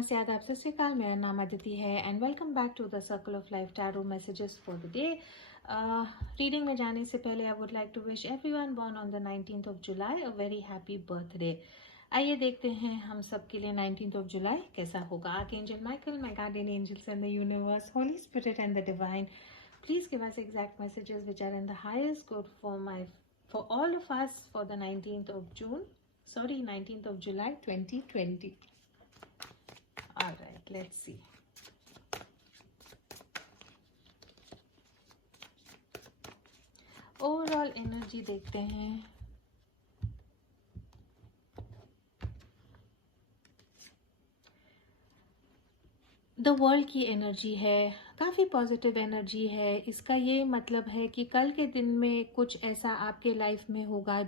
नमस्ते, आदाब, सत श्री अकाल। मेरा नाम अदिति है and welcome back to the circle of life tarot messages for the day. Reading में जाने से पहले I would like to wish everyone born on the 19th of July a very happy birthday. आइए देखते हैं हम सब के लिए 19th ऑफ जुलाई कैसा होगा। Archangel Michael, my guardian angels and the universe, holy spirit and the divine, please give us exact messages which are in the highest good for all of us for the 19th of July 2020. All right, let's see. Overall energy देखते हैं। The world की energy है, काफ़ी positive energy है। इसका ये मतलब है कि कल के दिन में कुछ ऐसा आपके लाइफ में होगा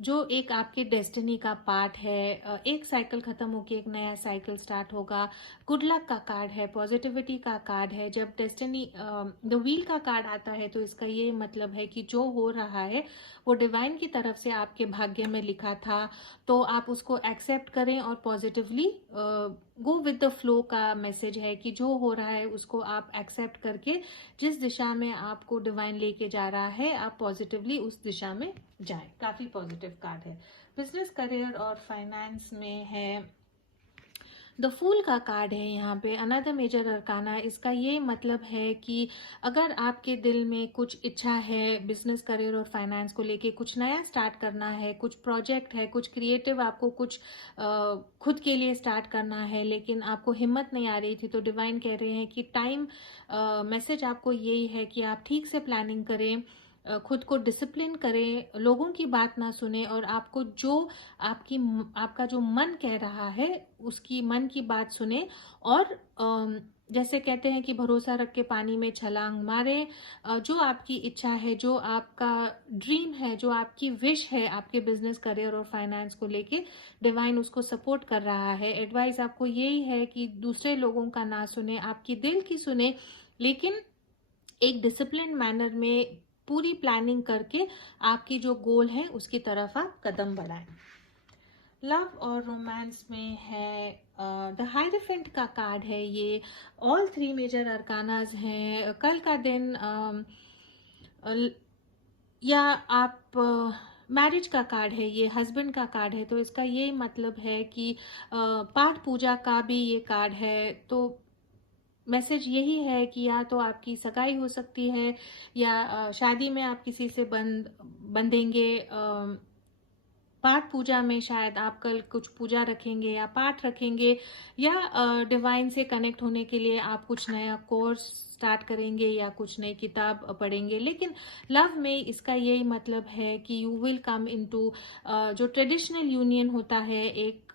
जो एक आपके डेस्टिनी का पार्ट है। एक साइकिल खत्म होकर एक नया साइकिल स्टार्ट होगा। गुड लक का कार्ड है, पॉजिटिविटी का कार्ड है। जब डेस्टिनी द व्हील का कार्ड आता है तो इसका ये मतलब है कि जो हो रहा है वो डिवाइन की तरफ से आपके भाग्य में लिखा था, तो आप उसको एक्सेप्ट करें और positively go with the flow का मैसेज है कि जो हो रहा है उसको आप एक्सेप्ट करके जिस दिशा में आपको डिवाइन लेके जा रहा है आप पॉजिटिवली उस दिशा में जाएं। काफी पॉजिटिव कार्ड है। बिजनेस, करियर और फाइनेंस में है द फूल का कार्ड है यहाँ पे, अनदर मेजर अरकाना। इसका ये मतलब है कि अगर आपके दिल में कुछ इच्छा है बिजनेस, करियर और फाइनेंस को लेके, कुछ नया स्टार्ट करना है, कुछ प्रोजेक्ट है, कुछ क्रिएटिव आपको कुछ खुद के लिए स्टार्ट करना है, लेकिन आपको हिम्मत नहीं आ रही थी, तो डिवाइन कह रहे हैं कि टाइम मैसेज आपको यही है कि आप ठीक से प्लानिंग करें, खुद को डिसिप्लिन करें, लोगों की बात ना सुने और आपको जो आपका जो मन कह रहा है उसकी मन की बात सुने और जैसे कहते हैं कि भरोसा रख के पानी में छलांग मारे। जो आपकी इच्छा है, जो आपका ड्रीम है, जो आपकी विश है आपके बिजनेस, करियर और फाइनेंस को लेके, डिवाइन उसको सपोर्ट कर रहा है। एडवाइस आपको यही है कि दूसरे लोगों का ना सुने, आपकी दिल की सुने, लेकिन एक डिसिप्लिन मैनर में पूरी प्लानिंग करके आपकी जो गोल है उसकी तरफ आप कदम बढ़ाएं। लव और रोमांस में है द हायरफेंट का कार्ड है। ये ऑल 3 मेजर अरकानाज हैं। कल का दिन या आप मैरिज का कार्ड है, ये हस्बैंड का कार्ड है, तो इसका ये मतलब है कि पाठ पूजा का भी ये कार्ड है। तो मैसेज यही है कि या तो आपकी सगाई हो सकती है या शादी में आप किसी से बंधेंगे। पाठ पूजा में शायद आप कल कुछ पूजा रखेंगे या पाठ रखेंगे, या डिवाइन से कनेक्ट होने के लिए आप कुछ नया कोर्स स्टार्ट करेंगे या कुछ नई किताब पढ़ेंगे। लेकिन लव में इसका यही मतलब है कि यू विल कम इनटू जो ट्रेडिशनल यूनियन होता है एक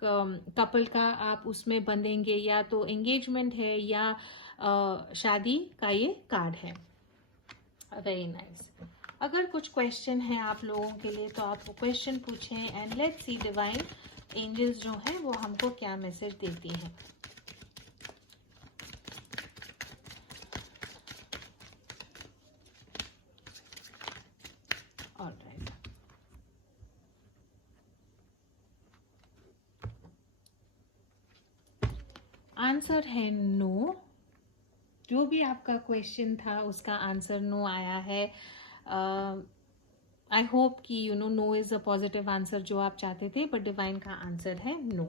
कपल का, आप उसमें बंधेंगे, या तो एंगेजमेंट है या शादी का ये कार्ड है। Very nice. अगर कुछ क्वेश्चन है आप लोगों के लिए तो आप वो क्वेश्चन पूछें and let's see divine angels जो हैं वो हमको क्या मैसेज देती हैं। ऑलराइट, आंसर है नो। जो भी आपका क्वेश्चन था उसका आंसर नो आया है। आई होप कि no is a positive answer जो आप चाहते थे, बट डिवाइन का आंसर है नो।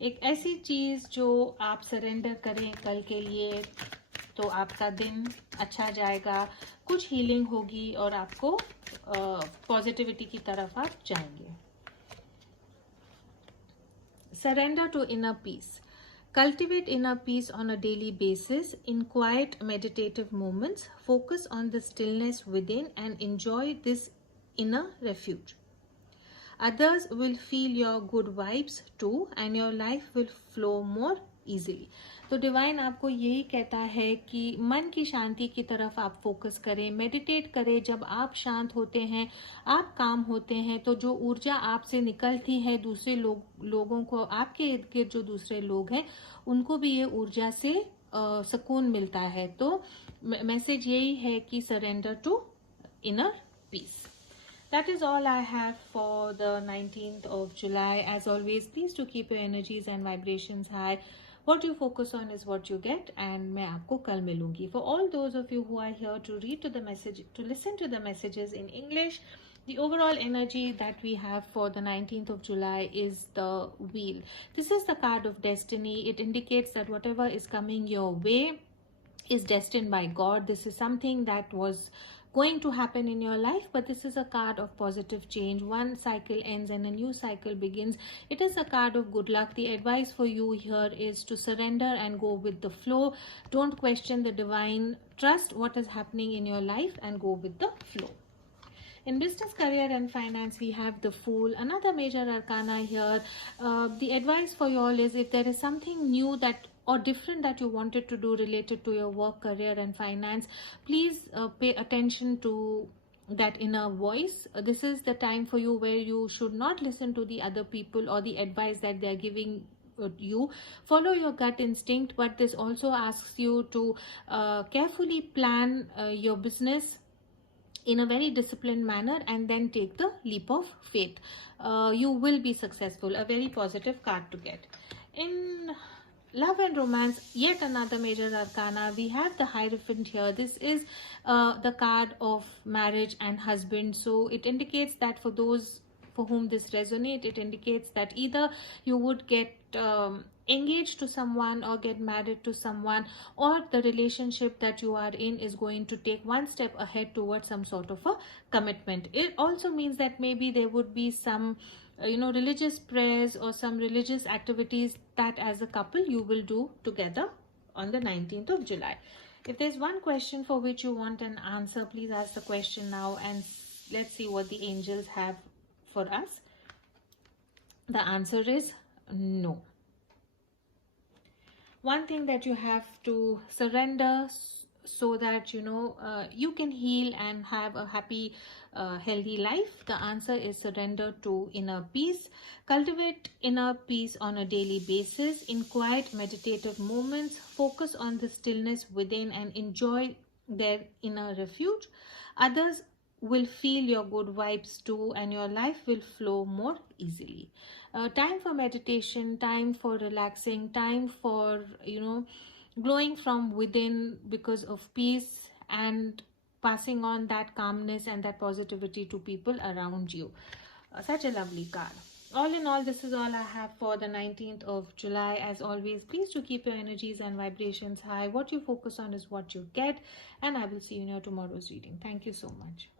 एक ऐसी चीज जो आप सरेंडर करें कल के लिए तो आपका दिन अच्छा जाएगा, कुछ हीलिंग होगी और आपको पॉजिटिविटी की तरफ आप जाएंगे। Surrender to inner peace. Cultivate inner peace on a daily basis. In quiet meditative moments, focus on the stillness within and enjoy this inner refuge. Others will feel your good vibes too and your life will flow more easily. तो divine आपको यही कहता है कि मन की शांति की तरफ आप फोकस करें, मेडिटेट करें। जब आप शांत होते हैं, आप काम होते हैं, तो जो ऊर्जा आपसे निकलती है दूसरे लोगों को, आपके इर्द गिर्द जो दूसरे लोग हैं उनको भी ये ऊर्जा से सुकून मिलता है। तो मैसेज यही है कि surrender to inner peace. That is all I have for the 19th of July. As always, please to keep your energies and vibrations high. What you focus on is what you get, and मैं आपको कल मिलूंगी. For all those of you who are here to read to the message, to listen to the messages in English, the overall energy that we have for the 19th of July is the wheel. This is the card of destiny. It indicates that whatever is coming your way is destined by God. This is something that was going to happen in your life, but this is a card of positive change. One cycle ends and a new cycle begins. It is a card of good luck. The advice for you here is to surrender and go with the flow. Don't question the divine. Trust what is happening in your life and go with the flow. In business, career and finance, we have the Fool, another major arcana here. The advice for you all is, if there is something new that or different that you wanted to do related to your work, career and finance, please pay attention to that inner voice. This is the time for you where you should not listen to the other people or the advice that they are giving you. Follow your gut instinct, but this also asks you to carefully plan your business in a very disciplined manner and then take the leap of faith. You will be successful. A very positive card to get. In love and romance, yet another major arcana, we have the Hierophant here. This is the card of marriage and husband. So it indicates that for those for whom this resonates, it indicates that either you would get engaged to someone or get married to someone, or the relationship that you are in is going to take one step ahead towards some sort of a commitment. It also means that maybe there would be some religious prayers or some religious activities that as a couple you will do together on the 19th of July. If there's one question for which you want an answer, please ask the question now and let's see what the angels have for us. The answer is no. One thing that you have to surrender so that you can heal and have a happy healthy life. The answer is surrender to inner peace. Cultivate inner peace on a daily basis. In quiet meditative moments, focus on the stillness within and enjoy their inner refuge. Others will feel your good vibes too, and your life will flow more easily. Time for meditation, time for relaxing, time for glowing from within because of peace and passing on that calmness and that positivity to people around you. Such a lovely card. All in all, this is all I have for the 19th of July. As always, please do keep your energies and vibrations high. What you focus on is what you get, and I will see you in your tomorrow's reading. Thank you so much.